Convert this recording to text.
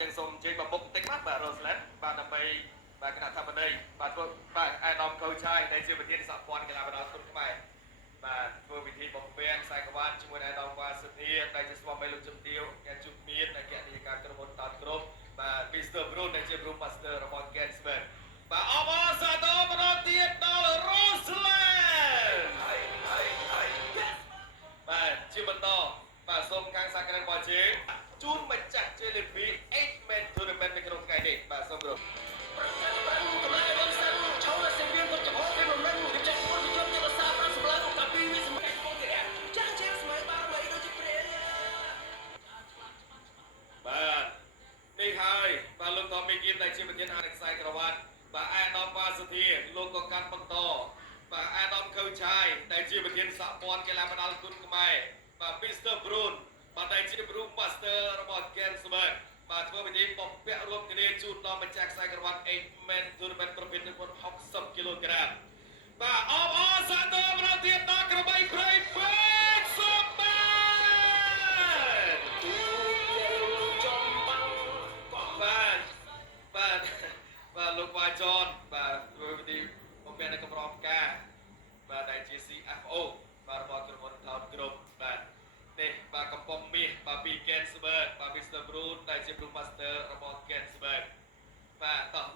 យើងសូមជើញមកមុខបន្តិចបាទ Roseland បាទដើម្បីបាទគណៈថាបតីបាទធ្វើបាទអាដាមកូឆាយដែលជាប្រធានសហព័ន្ធកីឡាបណ្ដោះគុណខ្មែរបាទធ្វើពិធីបំពេញខ្សែក្បាច់ជាមួយអាដាមវ៉ាសុធាដែលជាស្វាមីលោកជំទាវអ្នកជុំមានដែលគណៈនាយការក្រុមហ៊ុនតតក្រុមបាទ Mr. Bruce ដែលជា Bruce Master របស់ Gensberg បាទអបអរសាទរបន្តទៀតដល់ Roseland បាទជាបន្តបាទសូមខាងសាកលរបស់ជើងជូនម្ចាស់ JLP 8 Man Tournament នៅក្នុងថ្ងៃនេះបាទសូមគោរពបាទនេះហើយបាទលោកតមីគៀមដែលជាប្រធានអនុខ្សែក្រវ៉ាត់បាទអាដាមវ៉ាសុធាលោកក៏កាន់បន្តបាទអាដាមកូឆាយដែលជាប្រធានសហព័ន្ធកីឡាបណ្ដាលគុណខ្មែរបាទ Mr. Bruce បាទដែលជា Bruce Master របស់ Gensberg បាទធ្វើពិធីបំពាក់រួមគ្នាជូនដល់ម្ចាស់ខ្សែក្រវ៉ាត់ 8 Man Tournament ប្រភេទ160 គីឡូក្រាមបាទអបអរសាទរបន្តទៀតដល់ក្របីព្រៃពេជ្រសុបានបាទបាទលោកវ៉ាចនបាទធ្វើពិធីបំពាក់នៅកម្រងផ្កាបាទដែលជា CFO បាទរបស់ក្រុមហ៊ុនថោតក្រុមបាទនេះបាទកំប៉ុងមាសបាទពី Gensberg បាទ Mr. Bruce ដែលជា Bruce Master របស់ Gensberg បាទតោះ